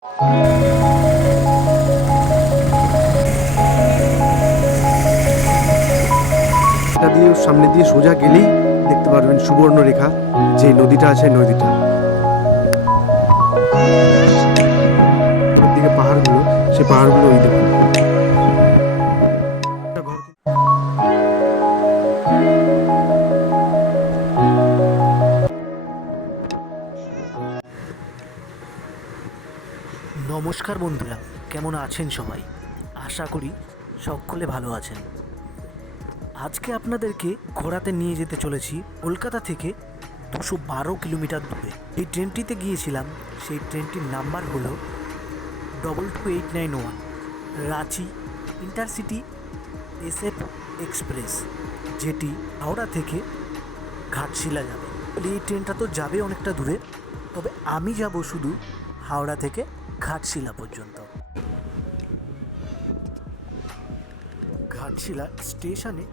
এটা দিয়ে সামনে দিয়ে সোজা গেলেই দেখতে পারবেন সুবর্ণরেখা, যে নদীটা আছে নদীটা। দিকে পাহাড়গুলো, সেই পাহাড়গুলো ওই দেখুন। নমস্কার বন্ধুরা, কেমন আছেন সবাই? আশা করি সকলে ভালো আছেন। আজকে আপনাদেরকে ঘোরাতে নিয়ে যেতে চলেছি কলকাতা থেকে 212 কিলোমিটার দূরে। এই ট্রেনটিতে গিয়েছিলাম, সেই ট্রেনটির নাম্বার হলো 22891 রাঁচি ইন্টারসিটি SF এক্সপ্রেস, যেটি হাওড়া থেকে ঘাটশিলা যাবে। এই ট্রেনটা তো যাবে অনেকটা দূরে, তবে আমি যাব শুধু হাওড়া থেকে ঘাটশিলা পর্যন্ত। ঘাটশিলা স্টেশনে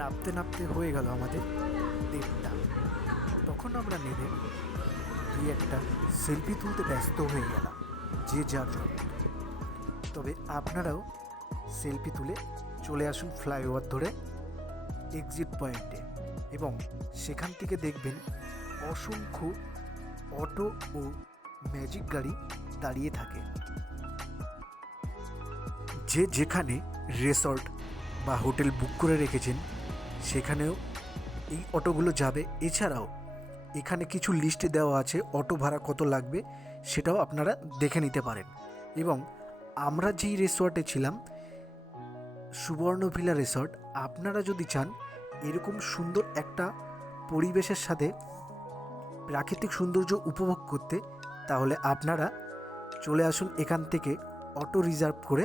নামতে নামতে হয়ে গেল আমাদের 1:30। তখন আমরা নেমে দুই একটা সেলফি তুলতে ব্যস্ত হয়ে গেলাম, যে যার জন্য। তবে আপনারাও সেলফি তুলে চলে আসুন ফ্লাইওভার ধরে এক্সিট পয়েন্টে, এবং সেখান থেকে দেখবেন অসংখ্য অটো ও ম্যাজিক গাড়ি দাঁড়িয়ে থাকে। যে যেখানে রিসর্ট বা হোটেল বুক করে রেখেছেন সেখানেও এই অটোগুলো যাবে। এছাড়াও এখানে কিছু লিস্টে দেওয়া আছে অটো ভাড়া কত লাগবে, সেটাও আপনারা দেখে নিতে পারেন। এবং আমরা যেই রিসর্টে ছিলাম, সুবর্ণভিলা রিসর্ট, আপনারা যদি চান এরকম সুন্দর একটা পরিবেশের সাথে প্রাকৃতিক সৌন্দর্য উপভোগ করতে, তাহলে আপনারা চলে আসুন এখান থেকে অটো রিজার্ভ করে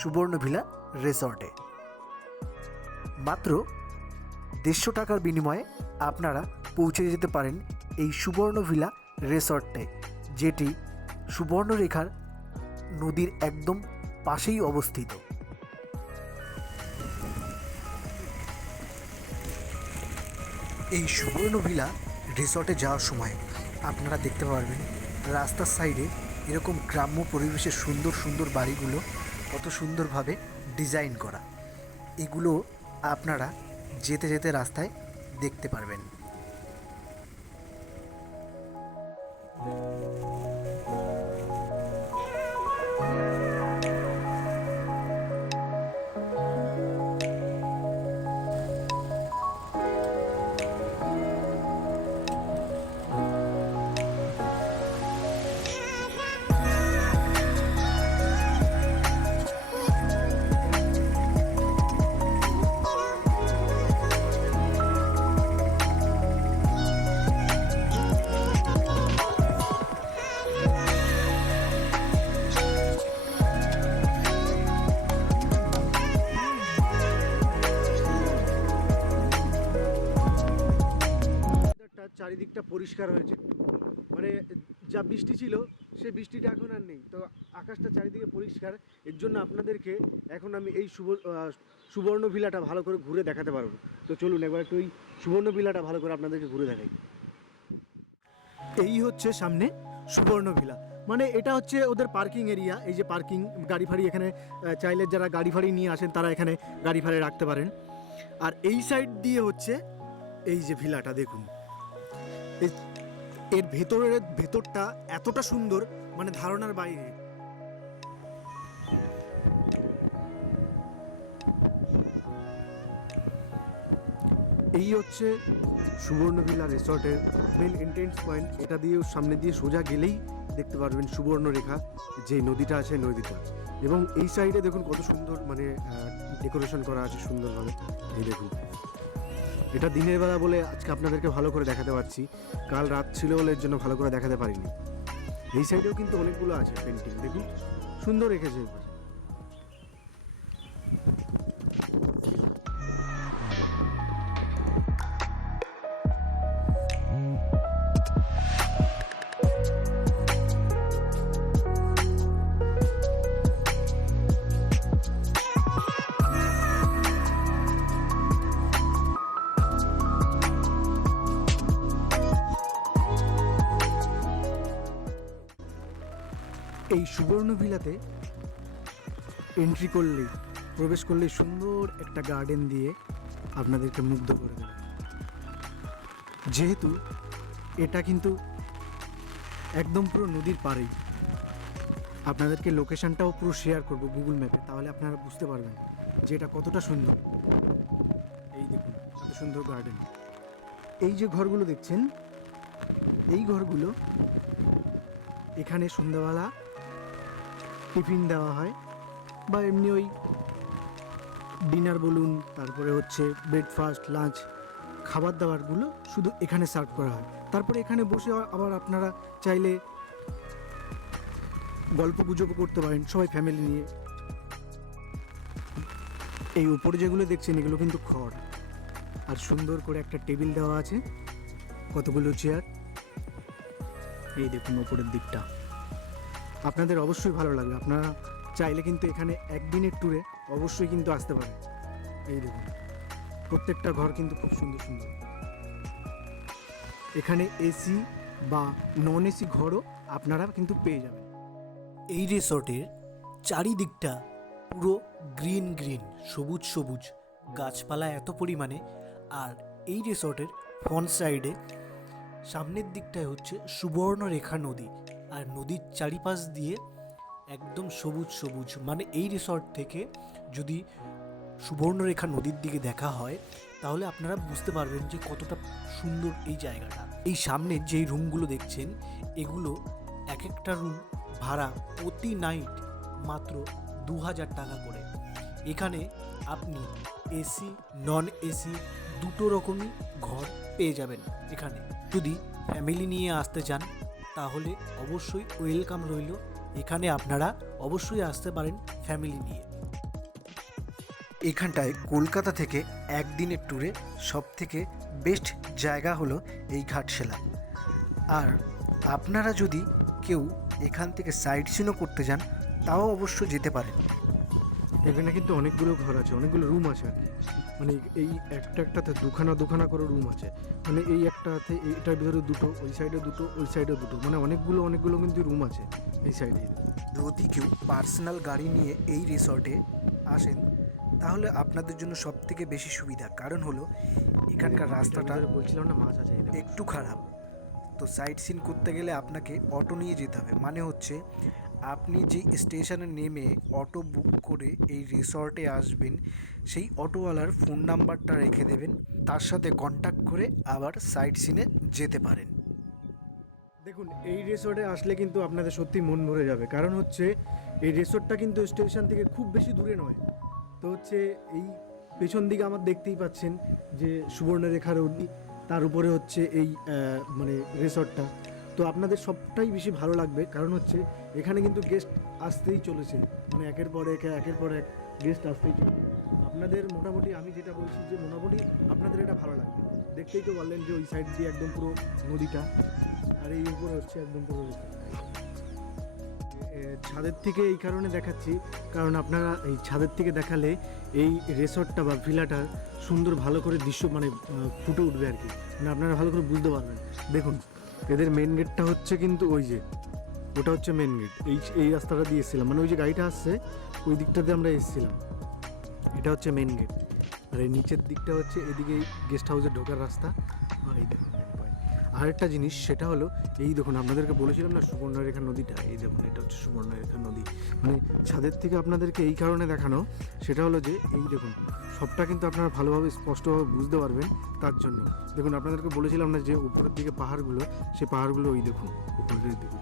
সুবর্ণভিলা রিসর্টে। মাত্র 150 টাকার বিনিময়ে আপনারা পৌঁছে যেতে পারেন এই সুবর্ণভিলা রিসর্টে, যেটি সুবর্ণরেখার নদীর একদম পাশেই অবস্থিত। এই সুবর্ণভিলা রিসর্টে যাওয়ার সময় আপনারা দেখতে পারবেন রাস্তার সাইডে এরকম গ্রাম্য পরিবেশের সুন্দর সুন্দর বাড়িগুলো কত সুন্দরভাবে ডিজাইন করা। এগুলো আপনারা যেতে যেতে রাস্তায় দেখতে পারবেন। চারিদিকটা পরিষ্কার হয়েছে, মানে যা বৃষ্টি ছিল সে বৃষ্টিটা এখন আর নেই, তো আকাশটা চারিদিকে পরিষ্কার। এর জন্য আপনাদেরকে এখন আমি এই সুবর্ণভিলাটা ভালো করে ঘুরে দেখাতে পারবো। তো চলুন একবার একটু ওই সুবর্ণভিলাটা ভালো করে আপনাদেরকে ঘুরে দেখাই। এই হচ্ছে সামনে সুবর্ণভিলা, মানে এটা হচ্ছে ওদের পার্কিং এরিয়া। এই যে পার্কিং, গাড়ি ফাড়ি এখানে চাইলে যারা গাড়ি ফাড়ি নিয়ে আসেন তারা এখানে গাড়ি ফাড়ি রাখতে পারেন। আর এই সাইড দিয়ে হচ্ছে এই যে ভিলাটা দেখুন, এর ভেতরটা এতটা সুন্দর, মানে ধারণার বাইরে। এই হচ্ছে সুবর্ণভিলা রিসর্টের মেন এন্ট্রেন্স পয়েন্ট। এটা দিয়ে সামনে দিয়ে সোজা গেলেই দেখতে পারবেন সুবর্ণরেখা, যে নদীটা আছে নদীটা। এবং এই সাইডে দেখুন কত সুন্দর, মানে ডেকোরেশন করা আছে সুন্দরভাবে। এই দেখুন, এটা দিনের বেলা বলে আজকে আপনাদেরকে ভালো করে দেখাতে পারছি, কাল রাত ছিল বলে এর জন্য ভালো করে দেখাতে পারিনি। এই সাইডেও কিন্তু অনেকগুলো আছে পেন্টিং, দেখুন সুন্দর রেখেছে। এই সুবর্ণ ভিলাতে এন্ট্রি করলেই, প্রবেশ করলেই সুন্দর একটা গার্ডেন দিয়ে আপনাদেরকে মুগ্ধ করে দেবে। যেহেতু এটা কিন্তু একদম পুরো নদীর পাড়েই, আপনাদেরকে লোকেশনটাও পুরো শেয়ার করব গুগল ম্যাপে, তাহলে আপনারা বুঝতে পারবেন যে এটা কতটা সুন্দর। এই দেখুন কত সুন্দর গার্ডেন। এই যে ঘরগুলো দেখছেন, এই ঘরগুলো এখানে সন্ধ্যাবেলা টিফিন দেওয়া হয়, বা এমনি ওই ডিনার বলুন, তারপরে হচ্ছে ব্রেকফাস্ট, লাঞ্চ, খাবার দাবারগুলো শুধু এখানে সার্ভ করা হয়। তারপরে এখানে বসে আবার আপনারা চাইলে গল্প গুজবও করতে পারেন সবাই ফ্যামিলি নিয়ে। এই উপরে যেগুলো দেখছেন এগুলো কিন্তু খড়, আর সুন্দর করে একটা টেবিল দেওয়া আছে, কতগুলো চেয়ার। এই দেখুন উপরের দিকটা, আপনাদের অবশ্যই ভালো লাগবে। আপনারা চাইলে কিন্তু এখানে একদিনের ট্যুরে অবশ্যই কিন্তু আসতে পারেন। এই দেখুন প্রত্যেকটা ঘর কিন্তু খুব সুন্দর সুন্দর। এখানে এসি বা নন এসি ঘরও আপনারা কিন্তু পেয়ে যাবেন। এই রিসর্টের চারিদিকটা পুরো গ্রিন গ্রিন, সবুজ সবুজ গাছপালা এত পরিমাণে। আর এই রিসর্টের ফ্রন্ট সাইডে সামনের দিকটায় হচ্ছে সুবর্ণরেখা নদী, আর নদীর চারিপাশ দিয়ে একদম সবুজ সবুজ। মানে এই রিসর্ট থেকে যদি সুবর্ণরেখা নদীর দিকে দেখা হয় তাহলে আপনারা বুঝতে পারবেন যে কতটা সুন্দর এই জায়গাটা। এই সামনে যেই রুমগুলো দেখছেন এগুলো এক একটা রুম ভাড়া প্রতি নাইট মাত্র 2000 টাকা করে। এখানে আপনি এসি নন এসি দুটো রকমই ঘর পেয়ে যাবেন। এখানে যদি ফ্যামিলি নিয়ে আসতে চান তাহলে অবশ্যই ওয়েলকাম রইল। এখানে আপনারা অবশ্যই আসতে পারেন ফ্যামিলি নিয়ে। এখানটায় কলকাতা থেকে একদিনের ট্যুরে সবথেকে বেস্ট জায়গা হলো এই ঘাটশিলা। আর আপনারা যদি কেউ এখান থেকে সাইট সিনও করতে যান তাও অবশ্য যেতে পারেন। এখানে কিন্তু অনেকগুলো ঘর আছে, অনেকগুলো রুম আছে আর কি। মানে এই একটাতে দুখানা করে রুম আছে। মানে এই একটাতে এইটার ভিতরে দুটো, ওই সাইডে দুটো, ওই সাইডে দুটো, মানে অনেকগুলো কিন্তু রুম আছে এই সাইডে। যদি কেউ পার্সোনাল গাড়ি নিয়ে এই রিসর্টে আসেন তাহলে আপনাদের জন্য সব থেকে বেশি সুবিধা, কারণ হলো এখানকার রাস্তাটা বলছিলাম না মাছ আছে একটু খারাপ। তো সাইট সিন করতে গেলে আপনাকে অটো নিয়ে যেতে হবে। মানে হচ্ছে আপনি যে স্টেশনে নেমে অটো বুক করে এই রিসর্টে আসবেন, সেই অটোওয়ালার ফোন নাম্বারটা রেখে দেবেন, তার সাথে কন্ট্যাক্ট করে আবার সাইট সিনে যেতে পারেন। দেখুন এই রিসোর্টে আসলে কিন্তু আপনাদের সত্যি মন ভরে যাবে, কারণ হচ্ছে এই রিসোর্টটা কিন্তু স্টেশন থেকে খুব বেশি দূরে নয়। তো হচ্ছে এই পেছন দিকে আমার দেখতেই পাচ্ছেন যে সুবর্ণরেখা নদী, তার উপরে হচ্ছে এই মানে রিসর্টটা। তো আপনাদের সবটাই বেশি ভালো লাগবে, কারণ হচ্ছে এখানে কিন্তু গেস্ট আসতেই চলেছে, মানে একের পর এক গেস্ট আসতেই চলেছে। আপনাদের মোটামুটি আমি যেটা বলছি যে মোটামুটি আপনাদের এটা ভালো লাগবে। দেখতেই তো পারলেন যে ওই সাইড দিয়ে একদম পুরো নদীটা, আর এই উপরে হচ্ছে একদম পুরো ছাদের থেকে এই কারণে দেখাচ্ছি, কারণ আপনারা এই ছাদের থেকে দেখালে এই রিসর্টটা বা ভিলাটা সুন্দর ভালো করে দৃশ্য মানে ফুটে উঠবে আর কি, মানে আপনারা ভালো করে বুঝতে পারবেন। দেখুন এদের মেন গেটটা হচ্ছে কিন্তু ওই যে ওটা হচ্ছে মেন গেট। এই রাস্তাটা দিয়ে এসেছিলাম, মানে ওই যে গাড়িটা আসছে ওই দিকটাতে আমরা এসেছিলাম, এটা হচ্ছে মেন গেট। আর এই নিচের দিকটা হচ্ছে এদিকে গেস্ট হাউসে ঢোকার রাস্তা। আর এই দেখুন আরেকটা জিনিস, সেটা হলো এই দেখুন আপনাদেরকে বলেছিলাম না সুবর্ণরেখা নদীটা, এই দেখুন এটা হচ্ছে সুবর্ণরেখা নদী। মানে ছাদের থেকে আপনাদেরকে এই কারণে দেখানো, সেটা হলো যে এই দেখুন সবটা কিন্তু আপনারা ভালোভাবে স্পষ্টভাবে বুঝতে পারবেন। তার জন্য দেখুন আপনাদেরকে বলেছিলাম না যে উপরের দিকে পাহাড়গুলো, সেই পাহাড়গুলো ওই দেখুন উপরের দিকে।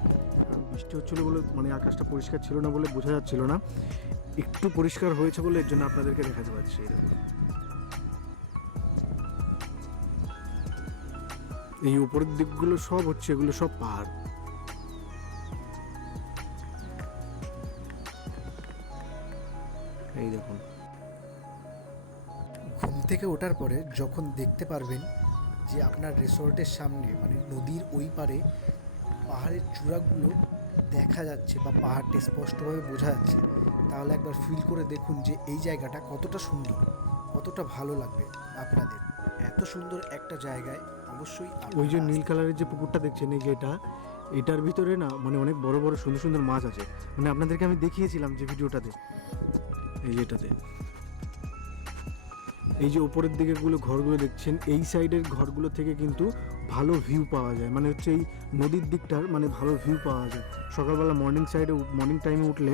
কারণ বৃষ্টি হচ্ছিলো বলে মানে আকাশটা পরিষ্কার ছিল না বলে বোঝা যাচ্ছিল না, একটু পরিষ্কার হয়েছে বলে এর জন্য আপনাদেরকে দেখাতে পারছি। এই দেখুন এই উপরের দিকগুলো সব হচ্ছে এগুলো সব পাহাড়। এই দেখুন ঘুম থেকে ওঠার পরে যখন দেখতে পারবেন যে আপনার রিসর্টের সামনে মানে নদীর ওই পারে পাহাড়ের চূড়াগুলো দেখা যাচ্ছে বা পাহাড়টি স্পষ্টভাবে বোঝা যাচ্ছে, তাহলে একবার ফিল করে দেখুন যে এই জায়গাটা কতটা সুন্দর, কতটা ভালো লাগবে আপনাদের। এত সুন্দর একটা জায়গায় অবশ্যই ওই যে নীল কালারের যে পুকুরটা দেখছেন, এই যে এটার ভিতরে না মানে অনেক বড় বড় সুন্দর সুন্দর মাছ আছে, মানে আপনাদেরকে আমি দেখিয়েছিলাম যে ভিডিওটাতে, এই যেটাতে, এই যে ওপরের দিকেগুলো ঘরগুলো দেখছেন, এই সাইডের ঘরগুলো থেকে কিন্তু ভালো ভিউ পাওয়া যায়, মানে হচ্ছে এই নদীর দিকটার মানে ভালো ভিউ পাওয়া যায়। সকালবেলা মর্নিং টাইমে উঠলে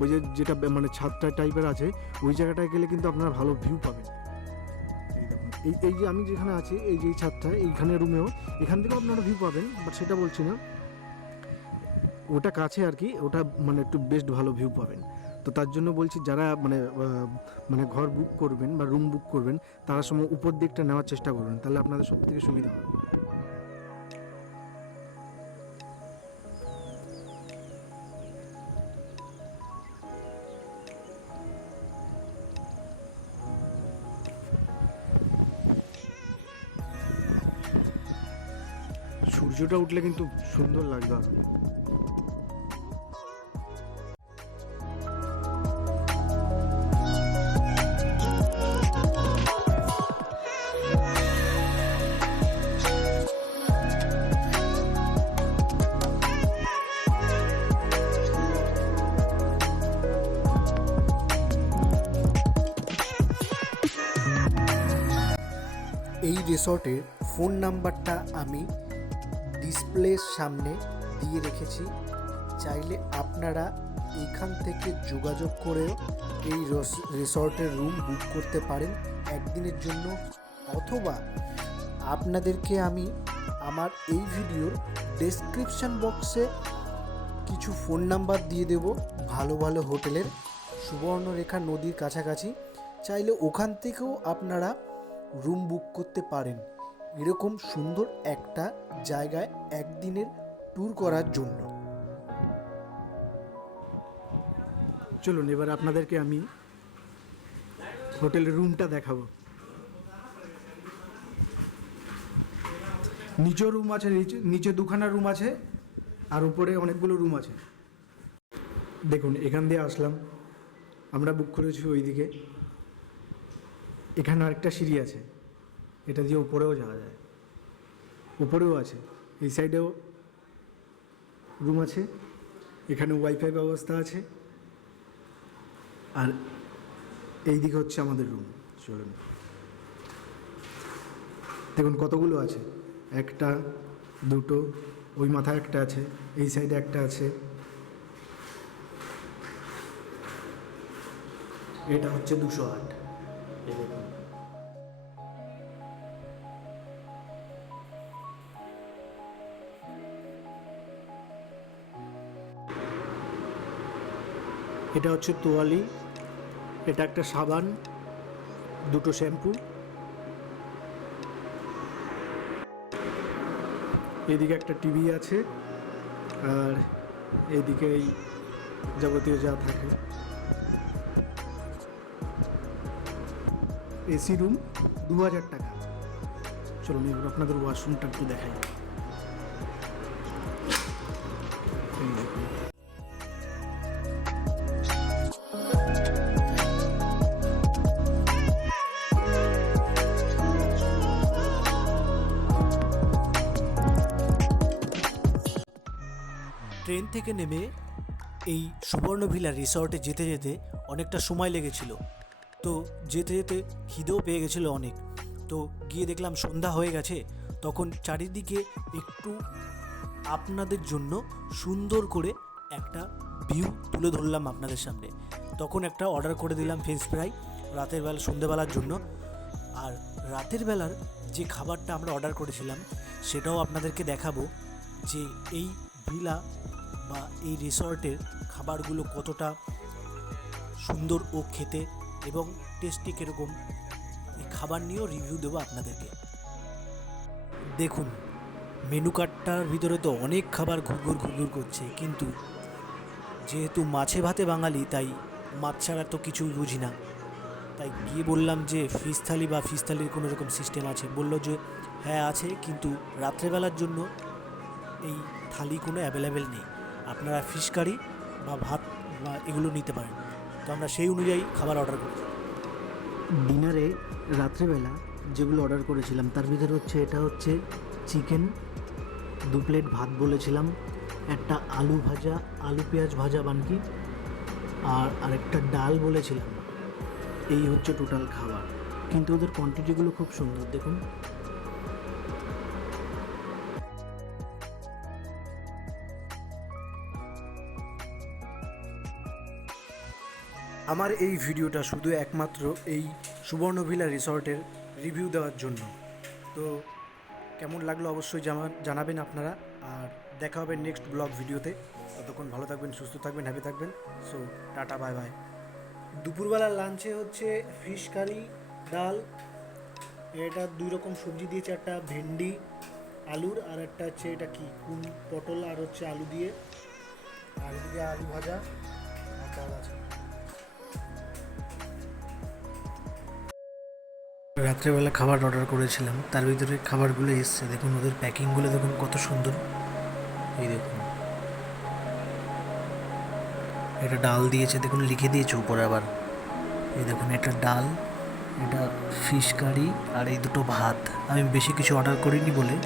ওই যে যেটা মানে ছাদটা টাইপের আছে ওই জায়গাটায় গেলে কিন্তু আপনারা ভালো ভিউ পাবেন। এই দেখুন, এই যে আমি যেখানে আছি, এই যে ছাদটা, এইখানে রুমেও এখান থেকেও আপনারা ভিউ পাবেন, বাট সেটা বলছি না, ওটা কাছে আর কি, ওটা মানে একটু বেস্ট ভালো ভিউ পাবেন। তো তার জন্য বলছি যারা মানে ঘর বুক করবেন বা রুম বুক করবেন তারা সময় উপর দিকটা নেওয়ার চেষ্টা করবেন, তাহলে আপনাদের সব থেকে সুবিধা হবে। সূর্যটা উঠলে কিন্তু সুন্দর লাগবে আরো। এই রিসর্টের ফোন নাম্বারটা আমি ডিসপ্লের সামনে দিয়ে রেখেছি, চাইলে আপনারা এখান থেকে যোগাযোগ করেও এই রিসর্টের রুম বুক করতে পারেন একদিনের জন্য, অথবা আপনাদেরকে আমি আমার এই ভিডিওর ডেসক্রিপশন বক্সে কিছু ফোন নাম্বার দিয়ে দেব ভালো ভালো হোটেলের, সুবর্ণরেখা নদীর কাছাকাছি, চাইলে ওখান থেকেও আপনারা রুম বুক করতে পারেন এরকম সুন্দর একটা জায়গায় একদিনের ট্যুর করার জন্য। চলুন এবার আপনাদেরকে আমি হোটেলের রুমটা দেখাবো। নিচে রুম আছে, নিচে দুখানা রুম আছে আর উপরে অনেকগুলো রুম আছে। দেখুন এখান দিয়ে আসলাম, আমরা বুক করেছি ওইদিকে, এখানে আরেকটা সিঁড়ি আছে, এটা দিয়ে উপরেও যাওয়া যায়, উপরেও আছে, এই সাইডেও রুম আছে, এখানে ওয়াইফাই ব্যবস্থা আছে, আর এই দিকে হচ্ছে আমাদের রুম। চলুন দেখুন কতগুলো আছে, একটা দুটো, ওই মাথায় একটা আছে, এই সাইডে একটা আছে, এটা হচ্ছে 208। এই দেখুন এটা হচ্ছে তোয়ালি, এটা একটা সাবান, দুটো শ্যাম্পু, এদিকে একটা টিভি আছে, আর এইদিকে এই যাবতীয় যা থাকে। এসি রুম 2000 টাকা। চলুন এবার আপনাদের ওয়াশরুমটা একটু দেখাই। এই দেখুন। ট্রেন থেকে নেমে এই সুবর্ণভিলা রিসর্টে যেতে যেতে অনেকটা সময় লেগেছিল, তো যেতে যেতে খিদেও পেয়ে গেছিলো অনেক, তো গিয়ে দেখলাম সন্ধ্যা হয়ে গেছে, তখন চারিদিকে একটু আপনাদের জন্য সুন্দর করে একটা ভিউ তুলে ধরলাম আপনাদের সামনে। তখন একটা অর্ডার করে দিলাম ফ্রেঞ্চ ফ্রাই রাতের বেলা, সন্ধ্যেবেলার জন্য। আর রাতের বেলার যে খাবারটা আমরা অর্ডার করেছিলাম সেটাও আপনাদেরকে দেখাবো, যে এই ভিলা বা এই রিসর্টের খাবারগুলো কতটা সুন্দর ও খেতে এবং টেস্টি কীরকম, এই খাবার নিয়েও রিভিউ দেবো আপনাদেরকে। দেখুন মেনু কার্ডটার ভিতরে তো অনেক খাবার ঘুরঘুর করছে, কিন্তু যেহেতু মাছে ভাতে বাঙালি তাই মাছ ছাড়া তো কিছুই বুঝি না, তাই গিয়ে বললাম যে ফিশ থালি বা ফিশ থালির কোনো রকম সিস্টেম আছে, বলল যে হ্যাঁ আছে, কিন্তু রাত্রেবেলার জন্য এই থালি কোনো অ্যাভেলেবেল নেই, আপনারা ফিশ কারি বা ভাত বা এগুলো নিতে পারেন। তো আমরা সেই অনুযায়ী খাবার অর্ডার করি। ডিনারে রাত্রেবেলা যেগুলো অর্ডার করেছিলাম তার ভিতরে হচ্ছে এটা হচ্ছে চিকেন, 2 প্লেট ভাত বলেছিলাম, একটা আলু ভাজা, আলু পেঁয়াজ ভাজা বানকি, আর আরেকটা ডাল বলেছিলাম। এই হচ্ছে টোটাল খাবার, কিন্তু ওদের কোয়ান্টিটিগুলো খুব সুন্দর দেখুন। আমার এই ভিডিওটা শুধু একমাত্র এই সুবর্ণভিলা রিসর্টের রিভিউ দেওয়ার জন্য। তো কেমন লাগলো অবশ্যই জানাবেন আপনারা, আর দেখা হবে নেক্সট ব্লগ ভিডিওতে। ততক্ষণ ভালো থাকবেন, সুস্থ থাকবেন, হ্যাপি থাকবেন। So tata, bye bye. দুপুরবেলার লাঞ্চে হচ্ছে ফিশ কারি, ডাল, এটা 2 রকম সবজি দিয়েছে, একটা ভেন্ডি আলুর, আর একটা হচ্ছে এটা কি কোন পটল আর হচ্ছে আলু দিয়ে, আর এদিকে আলু ভাজা আর ডাল আছে। রাত্রেবেলা খাবার অর্ডার করেছিলাম, তার ভিতরে খাবারগুলো এসছে দেখুন, ওদের প্যাকিংগুলো দেখুন কত সুন্দর। এই দেখুন, এটা ডাল দিয়েছে দেখুন, লিখে দিয়েছে উপরে আবার। এই দেখুন, এটা ডাল, এটা ফিশ কারি, আর এই দুটো ভাত। আমি বেশি কিছু অর্ডার করিনি বলে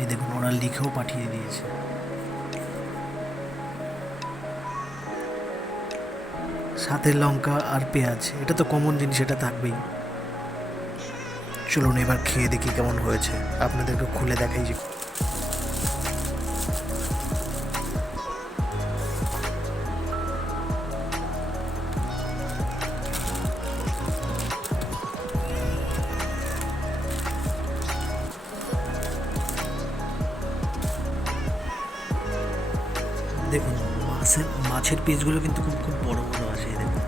এই দেখুন ওরা লিখেও পাঠিয়ে দিয়েছে। সাথে লঙ্কা আর পেঁয়াজ, এটা তো কমন জিনিস, এটা থাকবেই। চলুন এবার খেয়ে দেখি কেমন হয়েছে, আপনাদেরকে খুলে দেখাই যে। দেখুন মাছের পিসগুলো কিন্তু খুব খুব বড় বড় আছে, এই দেখুন।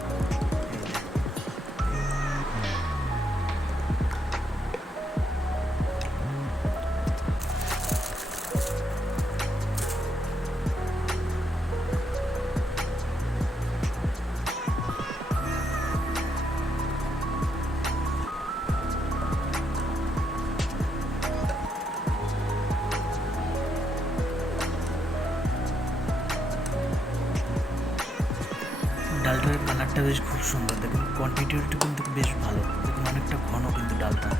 ডালটার কালারটা বেশ খুব সুন্দর দেখুন, কোয়ান্টিটিটা কিন্তু বেশ ভালো দেখুন, অনেকটা ঘন কিন্তু ডালটা।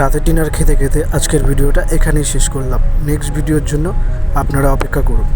রাতের ডিনার খেতে খেতে আজকের ভিডিওটা এখানেই শেষ করলাম। নেক্সট ভিডিওর জন্য আপনারা অপেক্ষা করুন।